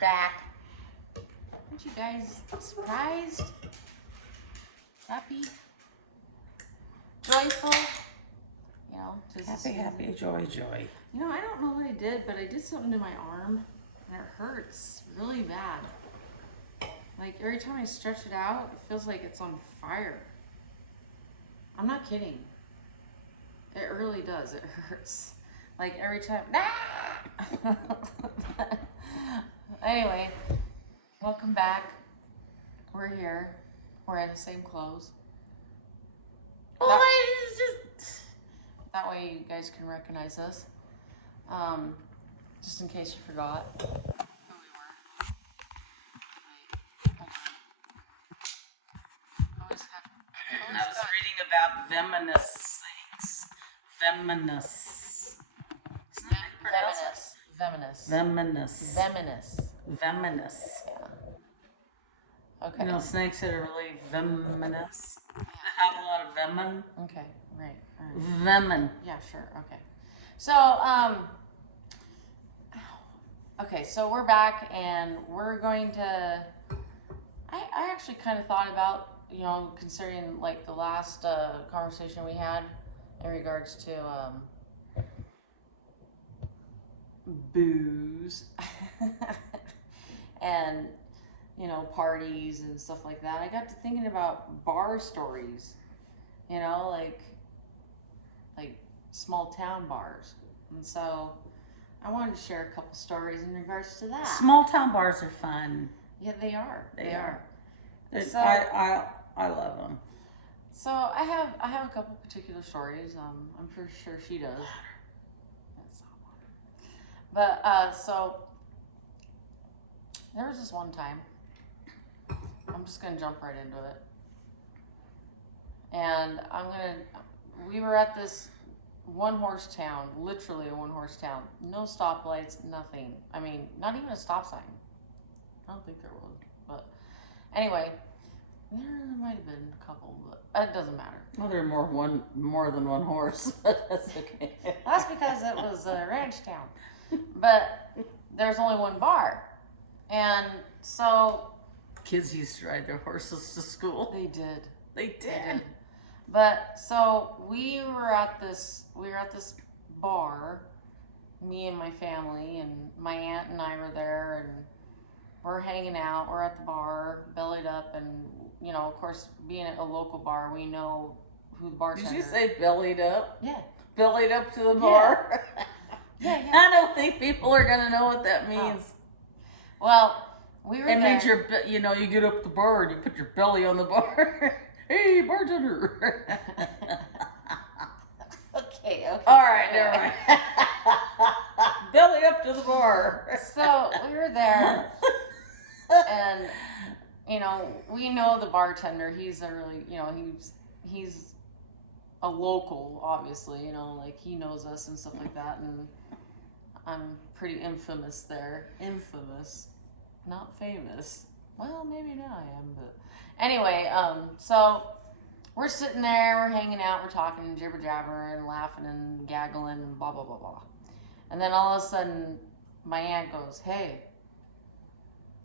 back. Aren't you guys surprised? Happy? Joyful? You know, Happy, joy. You know, I don't know what I did, but I did something to my arm, and it hurts really bad. Like, every time I stretch it out, it feels like it's on fire. I'm not kidding. It really does. It hurts. Like, every time. Ah! Anyway, welcome back. We're here. We're in the same clothes. That way you guys can recognize us. Just in case you forgot who we were. I was reading about feminist things. Feminist. Isn't that how you pronounce it? Venomous. Venomous. Yeah. Okay. You know, snakes that are really venomous. They have a lot of venom. Okay. Right. Venom. Yeah. Sure. Okay. So okay. So we're back, and we're going to. I actually kind of thought about, you know, considering like the last conversation we had in regards to booze and, you know, parties and stuff like that. I got to thinking about bar stories, you know, like small town bars. And so I wanted to share a couple stories in regards to that. Small town bars are fun. Yeah, they are. They are. So, I love them. So I have a couple particular stories. I'm pretty sure she does. That's not water. But so there was this one time. I'm just gonna jump right into it. And we were at this one-horse town, literally a one-horse town. No stoplights, nothing. I mean, not even a stop sign. I don't think there was. But anyway, there might have been a couple, but it doesn't matter. Well, there are more than one horse, but that's okay. That's because it was a ranch town. But there's only one bar. And so Kids used to ride their horses to school. They did. They did. But so we were at this bar, me and my family, and my aunt and I were there, and we're hanging out. We're at the bar, bellied up, and, you know, of course, being at a local bar, we know who the bartender. Did you say bellied up? Yeah. Bellied up to the bar? Yeah. I don't think people are gonna know what that means. Oh. Well, we were it there. means you know, you get up the bar and you put your belly on the bar. Hey, bartender. Okay. All right, never mind. Belly up to the bar. So we were there, and, you know, we know the bartender. He's a really, you know, he's a local, obviously, you know, like he knows us and stuff like that, and I'm pretty infamous there. Infamous, not famous. Well, maybe now I am, but anyway, so we're sitting there, we're hanging out, we're talking and jibber jabber and laughing and gaggling and blah blah blah blah. And then all of a sudden, my aunt goes, "Hey,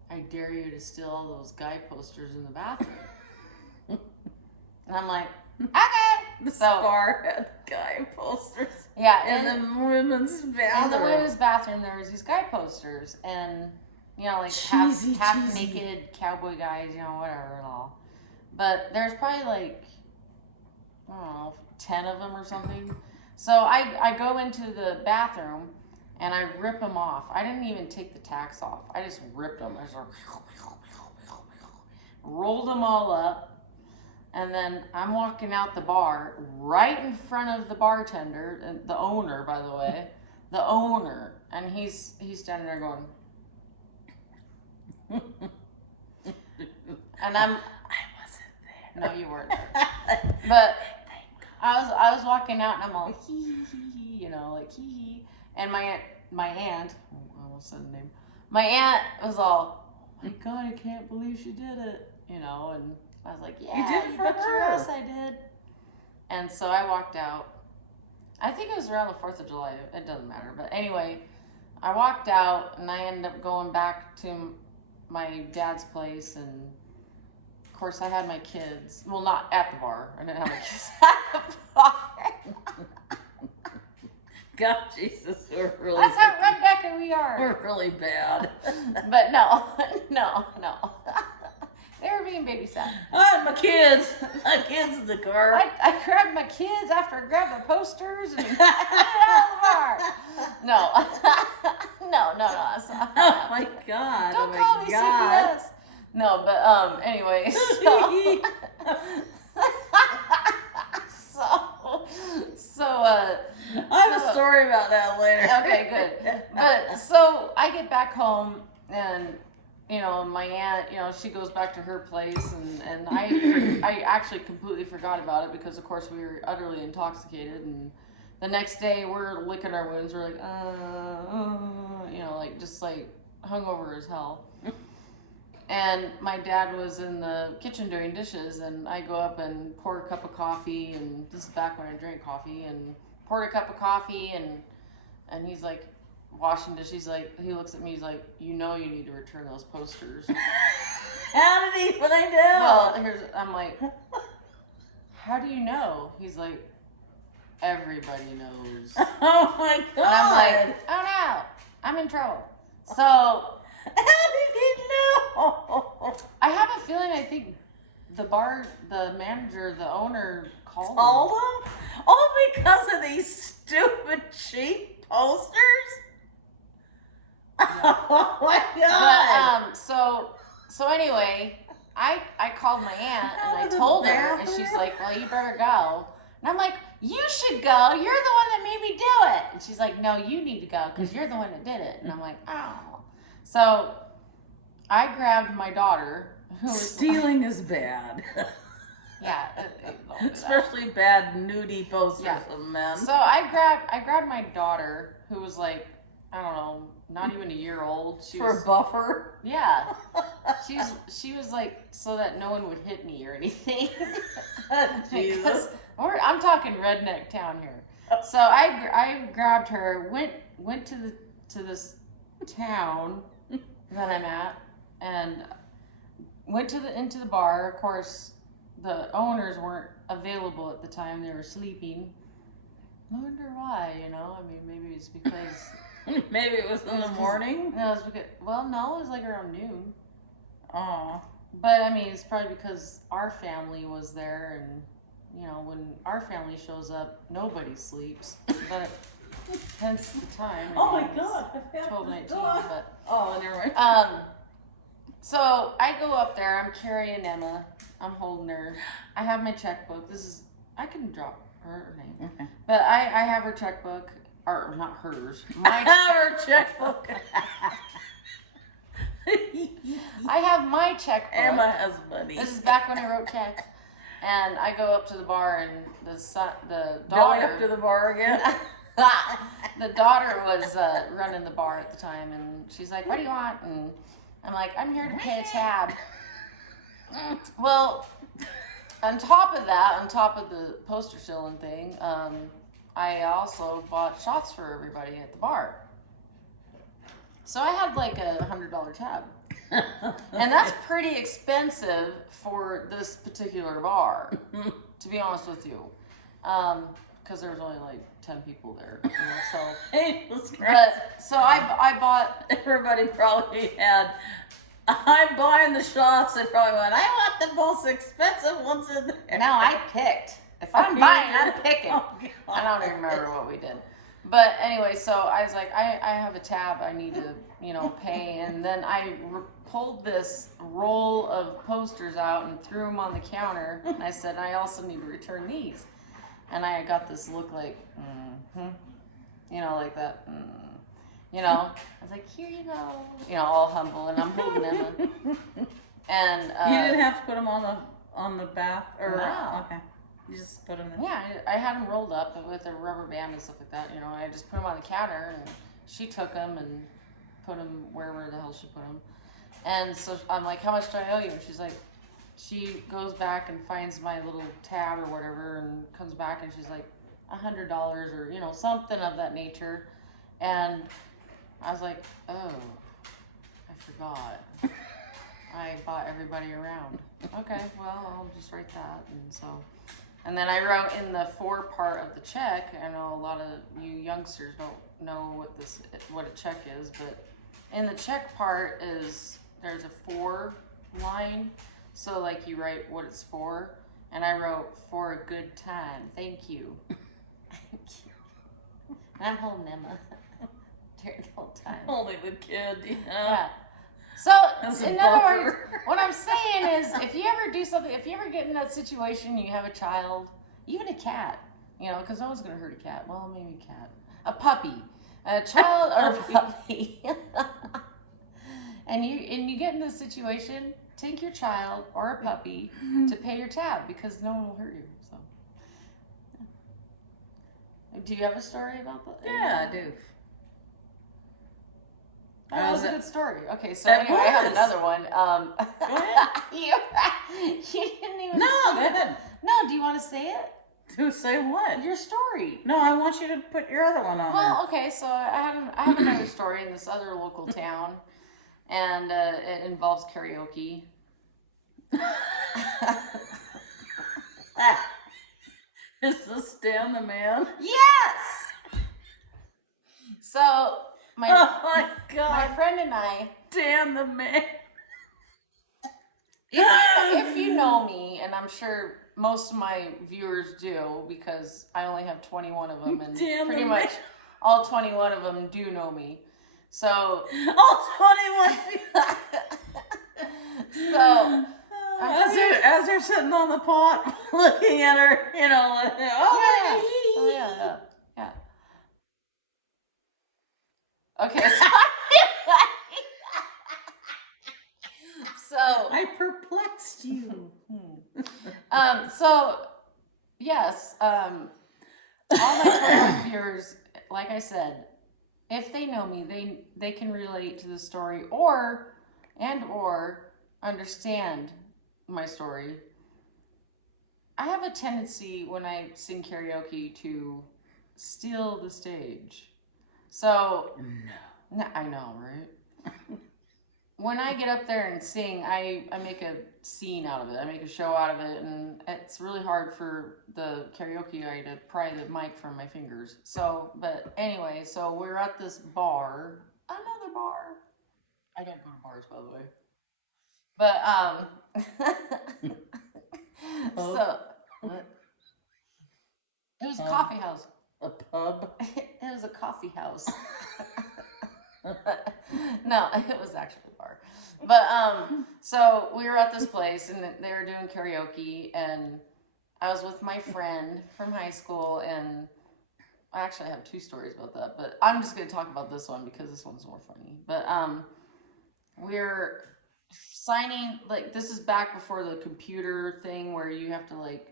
I dare you to steal all those guy posters in the bathroom." And I'm like, "Okay." The So bar had guy posters. yeah, In the women's bathroom. in the women's bathroom, there was these guy posters, and, you know, like cheesy. half naked cowboy guys, you know, whatever and all. But there's probably like, I don't know, 10 of them or something. So I go into the bathroom and I rip them off. I didn't even take the tacks off. I just ripped them. I just rolled them all up. And then I'm walking out the bar right in front of the bartender, the owner, by the way, the owner. And he's standing there going, and I wasn't there. No, you weren't there. But I was walking out and I'm all hee hee hee, you know, like hee hee. And my aunt, I almost said the name. My aunt was all, "Oh my God, I can't believe she did it," you know. And I was like, "Yeah, you did it for bet your her." ass I did." And so I walked out. I think it was around the 4th of July. It doesn't matter. But anyway, I walked out and I ended up going back to my dad's place, and of course I had my kids. Well, not at the bar. I didn't have my kids at the bar. God, Jesus, we're really. That's how redneck we are. We're really bad. But no. They were being babysat. I had my kids in the car. I grabbed my kids after I grabbed the posters and headed out of the bar. No. No, that's not Oh my God. Don't oh my call me God. CPS. No, but anyway, so I have a story about that later. Okay, good. But so I get back home, and my aunt, she goes back to her place, and I actually completely forgot about it because of course we were utterly intoxicated, and the next day we're licking our wounds. We're like, like just like hungover as hell. And my dad was in the kitchen doing dishes, and I go up and pour a cup of coffee, and this is back when I drank coffee, and poured a cup of coffee, and he's like washing dishes. He's like, he looks at me, he's like, you need to return those posters. How did he? What I know? Well, I'm like, how do you know? He's like, everybody knows. Oh my God. And I'm like, oh no, I'm in trouble. So how did he know? I have a feeling, I think the manager, the owner called him? All because of these stupid cheap posters? Yeah. Oh my God. But, so anyway, I called my aunt and I told her, and she's like, well, you better go. And I'm like, you should go. You're the one that made me do it. And she's like, no, you need to go because you're the one that did it. And I'm like, oh. So I grabbed my daughter, who was stealing is bad. Yeah, especially bad nudie posters of men. So I grabbed my daughter, who was like, I don't know, not even a year old. She was a buffer. Yeah, she was like so that no one would hit me or anything. Jesus. I'm talking redneck town here. So I grabbed her, went to this town that I'm at, and went into the bar. Of course, the owners weren't available at the time; they were sleeping. I wonder why. I mean, maybe it's because maybe it was in the morning. No, it was because, no, it was like around noon. Oh. But I mean, it's probably because our family was there, and when our family shows up, nobody sleeps. But hence the time. Oh my God! 12:19. But never mind. So I go up there. I'm carrying Emma. I'm holding her. I have my checkbook. I can drop her name, Okay. but I have her checkbook, or not hers. My her checkbook. I have my checkbook. Emma has money. This is back when I wrote checks. And I go up to the bar, and the Go daughter. up to the bar again. The daughter was running the bar at the time, and she's like, "What do you want?" And I'm like, "I'm here to pay a tab." Well, on top of the poster selling thing, I also bought shots for everybody at the bar. So I had like $100 tab. And that's pretty expensive for this particular bar, to be honest with you. Because there was only like 10 people there. So I bought... Everybody probably had... I'm buying the shots. They probably went, I want the most expensive ones in there. No, I picked. If I'm buying, I'm picking. I don't even remember what we did. But anyway, so I was like, I have a tab I need to, pay. And then I pulled this roll of posters out and threw them on the counter. And I said, I also need to return these. And I got this look like, like that, I was like, here you go. All humble. And I'm holding Emma. And you didn't have to put them on the bath? Or, no. Okay. You just put them in. Yeah, I had them rolled up with a rubber band and stuff like that. I just put them on the counter, and she took them and put them wherever the hell she put them. And so I'm like, how much do I owe you? And she's like, she goes back and finds my little tab or whatever, and comes back and she's like, $100 or something of that nature. And I was like, oh, I forgot. I bought everybody around. Okay, well, I'll just write that. And then I wrote in the for part of the check. I know a lot of you youngsters don't know what a check is, but in the check part there's a for line. So like you write what it's for, and I wrote for a good time. Thank you. Thank you. And I'm holding Emma during the whole time. Holding the kid, Yeah. So, in other words, what I'm saying is, if you ever do something, if you ever get in that situation, you have a child, even a cat, because no one's going to hurt a cat. Well, maybe a cat. A puppy. A child or a puppy. and you get in this situation, take your child or a puppy to pay your tab, because no one will hurt you. So, do you have a story about that? Yeah, I do. That was a good story. Okay, so anyway, I have another one. you didn't even No, say go it. ahead. No, do you want to say it? To say what? Your story. No, I want you to put your other one on Well, okay, so I have another story in this other local town, and it involves karaoke. Is this Dan the Man? Yes! So... Oh my God. My friend and I, Dan the Man. if you know me, and I'm sure most of my viewers do, because I only have 21 of them, and pretty much all 21 of them do know me. So all 21. So as they're sitting on the pot, looking at her, like, yeah. Okay, so I perplexed you. So yes, all my 21 viewers, like I said, if they know me, they can relate to the story or understand my story. I have a tendency when I sing karaoke to steal the stage. So, no, I know, right? When I get up there and sing, I make a scene out of it. I make a show out of it, and it's really hard for the karaoke guy to pry the mic from my fingers. So, but anyway, so we're at this bar, another bar. I don't go to bars, by the way. But, so, what? It was a coffee house. A pub? It was a coffee house. No, it was actually a bar. But so we were at this place and they were doing karaoke, and I was with my friend from high school, and I actually have two stories about that, but I'm just gonna talk about this one because this one's more funny. But we're signing, like, this is back before the computer thing where you have to like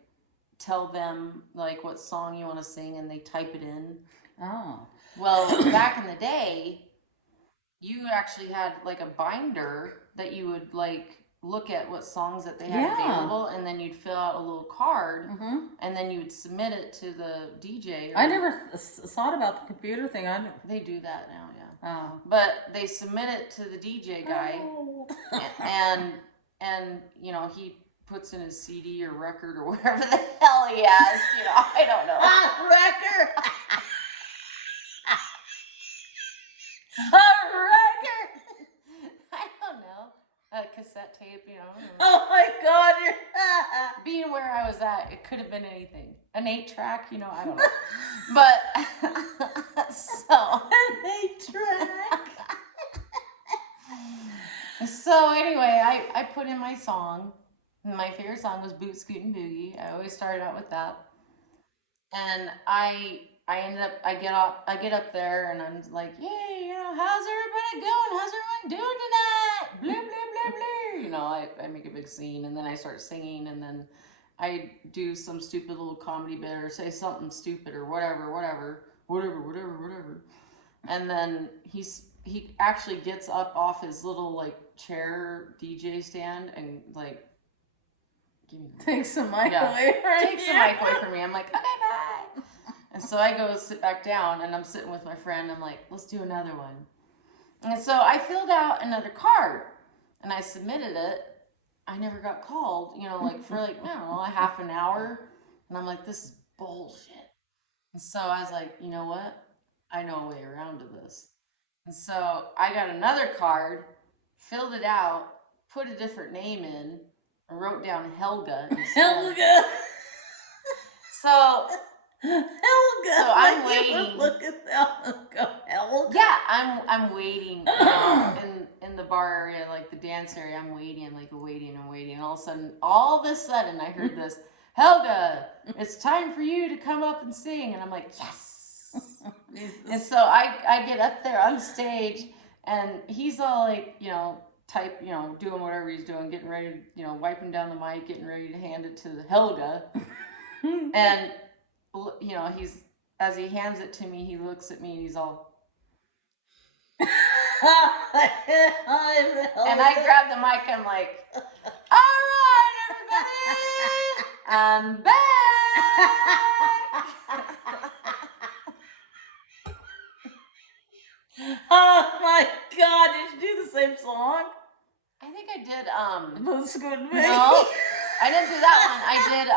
tell them like what song you want to sing and they type it in. Oh. Well, back in the day, you actually had like a binder that you would like look at what songs that they had available, and then you'd fill out a little card, and then you would submit it to the DJ. I never thought about the computer thing. They do that now, yeah. Oh. But they submit it to the DJ guy, and he puts in his CD or record or whatever the hell he has. I don't know. Record. A record. I don't know. A cassette tape, Oh my God! Being where I was at, it could have been anything. An 8-track, I don't know. But so an 8-track. So anyway, I put in my song. My favorite song was Boot Scootin' Boogie. I always started out with that. And I get up there and I'm like, yay, how's everybody going? How's everyone doing tonight? Blah, blah, blah, blah. I make a big scene, and then I start singing, and then I do some stupid little comedy bit or say something stupid or whatever. And then he actually gets up off his little like chair DJ stand and like takes the mic away from me. I'm like, okay, bye. And so I go sit back down, and I'm sitting with my friend. I'm like, let's do another one. And so I filled out another card and I submitted it. I never got called, like for like, I don't know, a half an hour. And I'm like, this is bullshit. And so I was like, you know what? I know a way around to this. And so I got another card, filled it out, put a different name in, and wrote down Helga instead. Helga. So Helga. So I'm waiting. Look at them and go, Helga. Yeah, I'm waiting in the bar area, like the dance area. I'm waiting, and all of a sudden, I heard this, Helga, it's time for you to come up and sing, and I'm like, yes. And so I get up there on stage, and he's all like, doing whatever he's doing, getting ready, wiping down the mic, getting ready to hand it to Helga, and as he hands it to me, he looks at me and he's all. And I grab the mic. I'm like, all right, everybody, I'm back. Oh my God! Did you do the same song? I think I did. That's good. No, I didn't do that one. I did.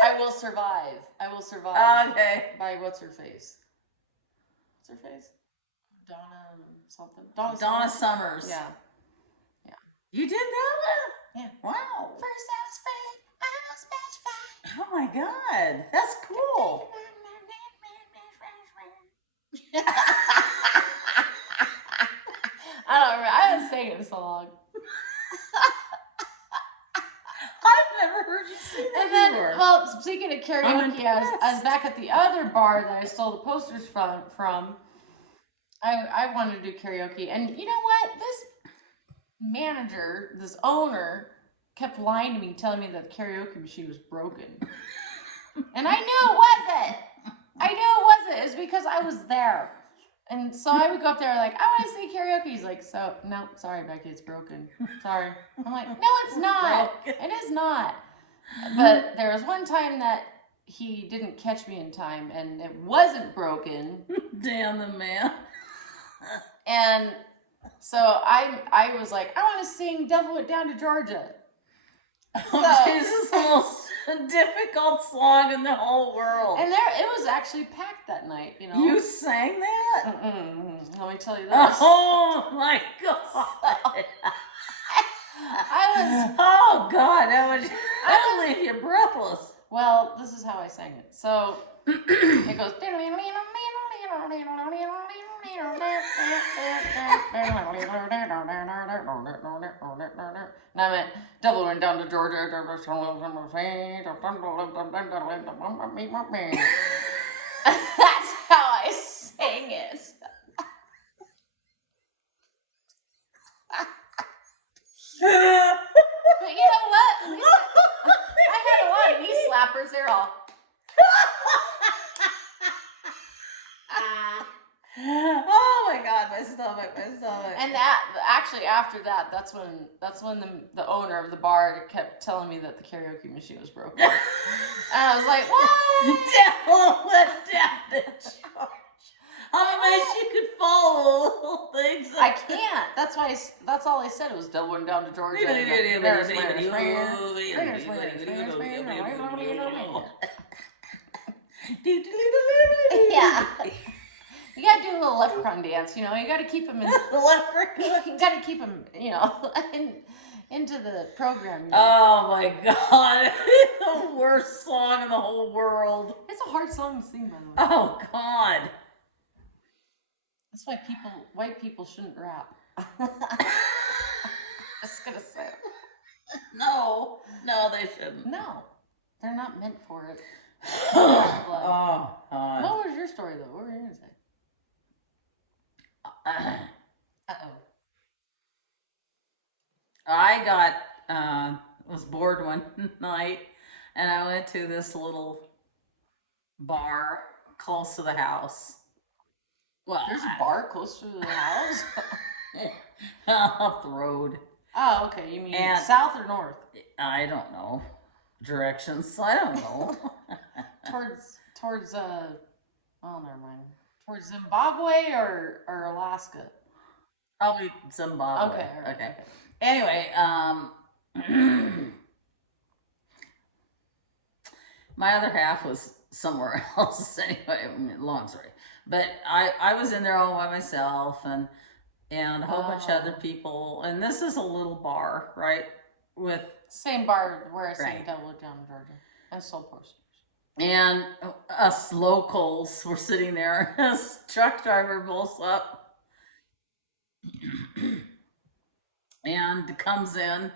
I Will Survive. I Will Survive. Okay. By what's her face? What's her face? Donna something. Donna Summers. Yeah. You did that one? Yeah. Wow. First I was afraid, I was petrified. Oh my God, that's cool. I don't remember. I haven't sang it so long. I've never heard you sing that And then, before. well, speaking of karaoke, I was back at the other bar that I stole the posters from. I wanted to do karaoke, and you know what? This manager, this owner, kept lying to me, telling me that the karaoke machine was broken. And I knew it wasn't. It was because I was there. And so I would go up there like, I want to sing karaoke. He's like, no, sorry, Becky, it's broken. Sorry. I'm like, no, it's not. It is not. But there was one time that he didn't catch me in time, and it wasn't broken. Damn the man. And so I was like, I want to sing Devil Went Down to Georgia. Oh, Jesus, the most difficult song in the whole world. And it was actually packed that night, You sang that? Let me tell you this. Oh my God. Oh God, I would leave you breathless. Well, this is how I sang it. So it goes. And I went, Devil Went Down to Georgia. That's how I sang it. But you know what? I had a lot of knee slappers. They're all. Oh my God, my stomach. And actually after that, that's when the owner of the bar kept telling me that the karaoke machine was broken. And I was like, what? Devil went down to Georgia. I wish you could follow little things. I can't. That's all I said. It was Devil Went Down to Georgia. Yeah. You gotta do a little leprechaun dance, you gotta keep them in you gotta keep them, into the program. Oh my God. The worst song in the whole world. It's a hard song to sing, by the way. Oh God. That's why white people shouldn't rap. Just gonna say it. No, they shouldn't. No. They're not meant for it. Oh God. What was your story though? What were you gonna say? Uh-oh. I was bored one night, and I went to this little bar close to the house. Well, there's a bar close to the house? Up the road. Oh, okay. You mean south or north? I don't know. Directions. I don't know. towards oh, never mind. For Zimbabwe or Alaska? Probably Zimbabwe. Okay, all right, Okay. okay. Anyway, my other half was somewhere else. Anyway, I mean, long story. But I was in there all by myself and a whole bunch of other people. And this is a little bar, right? With Same bar where I sang Right. Devil Down in Georgia and sold posters. and us locals were sitting there. This truck driver pulls up and comes in,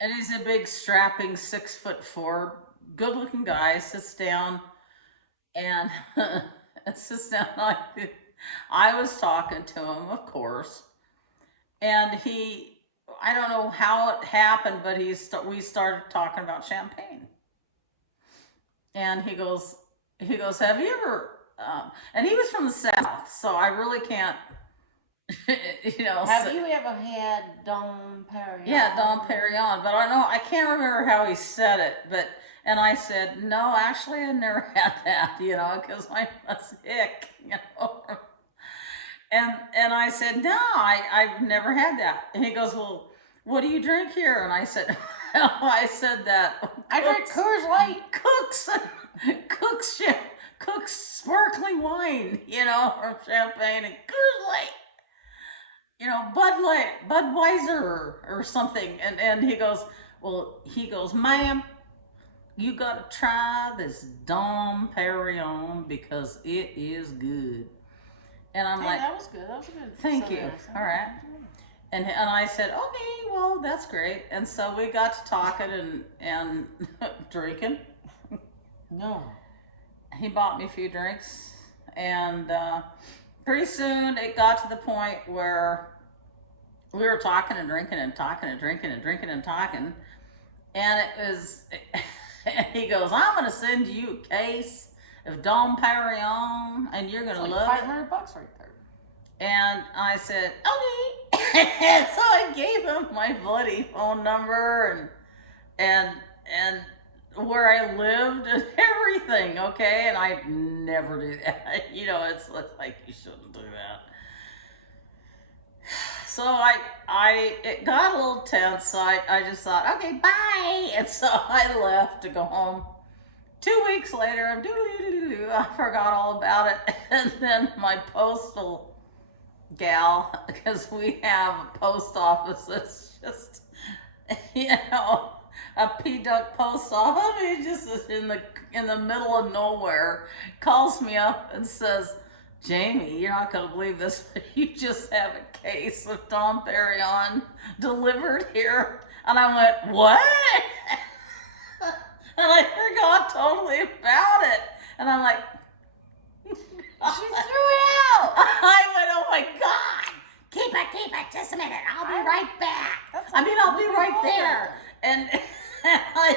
and he's a big strapping 6'4", good looking guy. Sits down and it sits down. I was talking to him, of course, and I don't know how it happened, but we started talking about champagne. And he goes, have you ever, and he was from the South, so I really can't, Have you ever had Dom Perignon? Yeah, Dom Perignon, but I can't remember how he said it, and I said, no, actually I never had that, because I'm sick, And I said, no, I've never had that. And he goes, well, what do you drink here? And I said, I said that I drink Coors Light. Cooks sparkling wine, or champagne and Coors Light. Bud Light, Budweiser or something. And he goes, ma'am, you gotta try this Dom Perignon because it is good. And I'm like, that was good. That was a good. Thank you. All right. And I said, okay, well, that's great. And so we got to talking and drinking. No. He bought me a few drinks, and pretty soon it got to the point where we were talking and drinking and talking and drinking and drinking and talking, and it was. He goes, I'm gonna send you a case of Dom Perignon, and you're gonna love it. $500 right there. And I said, okay. So I gave him my bloody phone number and where I lived and everything, okay? And I never do that. It's like you shouldn't do that. So it got a little tense, so I just thought, okay, bye. And so I left to go home. 2 weeks later, I forgot all about it. And then my postal gal, because we have a post office that's just, a P-Duck post office. It just is in the middle of nowhere. Calls me up and says, Jamie, you're not going to believe this, but you just have a case of Dom Perignon delivered here. And I went, what? And I forgot totally about it. And I'm like, She threw it out. I went, oh my God. Keep it, just a minute. I'll be right back. I'll be right there. And I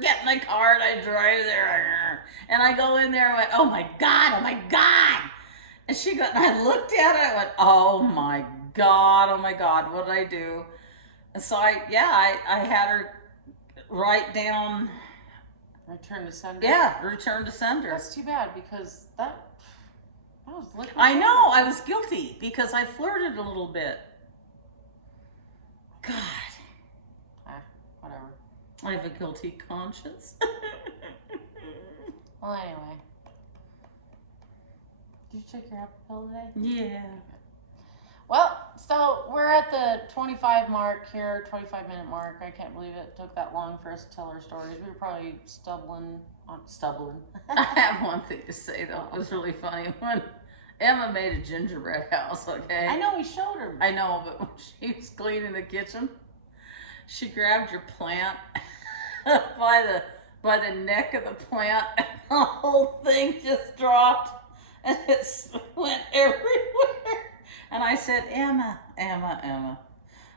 get in the car and I drive there. And I go in there and went, oh my God. And I looked at it, I went, oh my God, what did I do? And so I had her write down. Return to sender. Yeah, return to sender. That's too bad because that was liquid. I know, I was guilty because I flirted a little bit. God. Whatever. I have a guilty conscience. Well, anyway. Did you take your happy pill today? Yeah. Well, so we're at the 25 mark here, 25-minute mark. I can't believe it took that long for us to tell our stories. We were probably stumbling. I have one thing to say, though. It was really funny when Emma made a gingerbread house, okay? I know, we showed her. I know, but when she was cleaning the kitchen, she grabbed your plant by the neck of the plant, and the whole thing just dropped, and it went everywhere. And I said, Emma.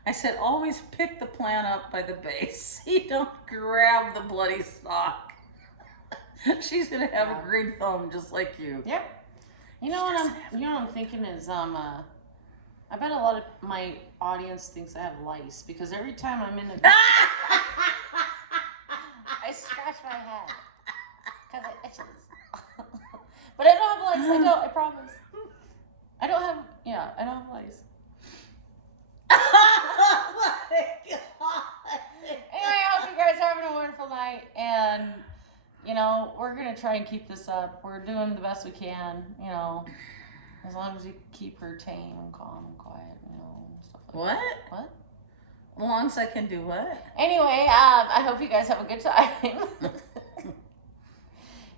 I said, always pick the plant up by the base. You don't grab the bloody stalk. She's gonna have a green thumb just like you. Yep. You know what I'm thinking is I bet a lot of my audience thinks I have lice because every time I'm in the I scratch my head because it itches. But I don't have lice. I don't. I promise. I don't have lice. Oh my God. Anyway, I hope you guys are having a wonderful night, and you know, we're gonna try and keep this up. We're doing the best we can, you know, as long as we keep her tame and calm and quiet, you know, and stuff like What? that. What? As long as I can do what? Anyway, I hope you guys have a good time.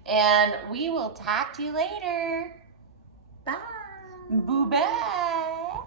And we will talk to you later. Bye. Boo bye.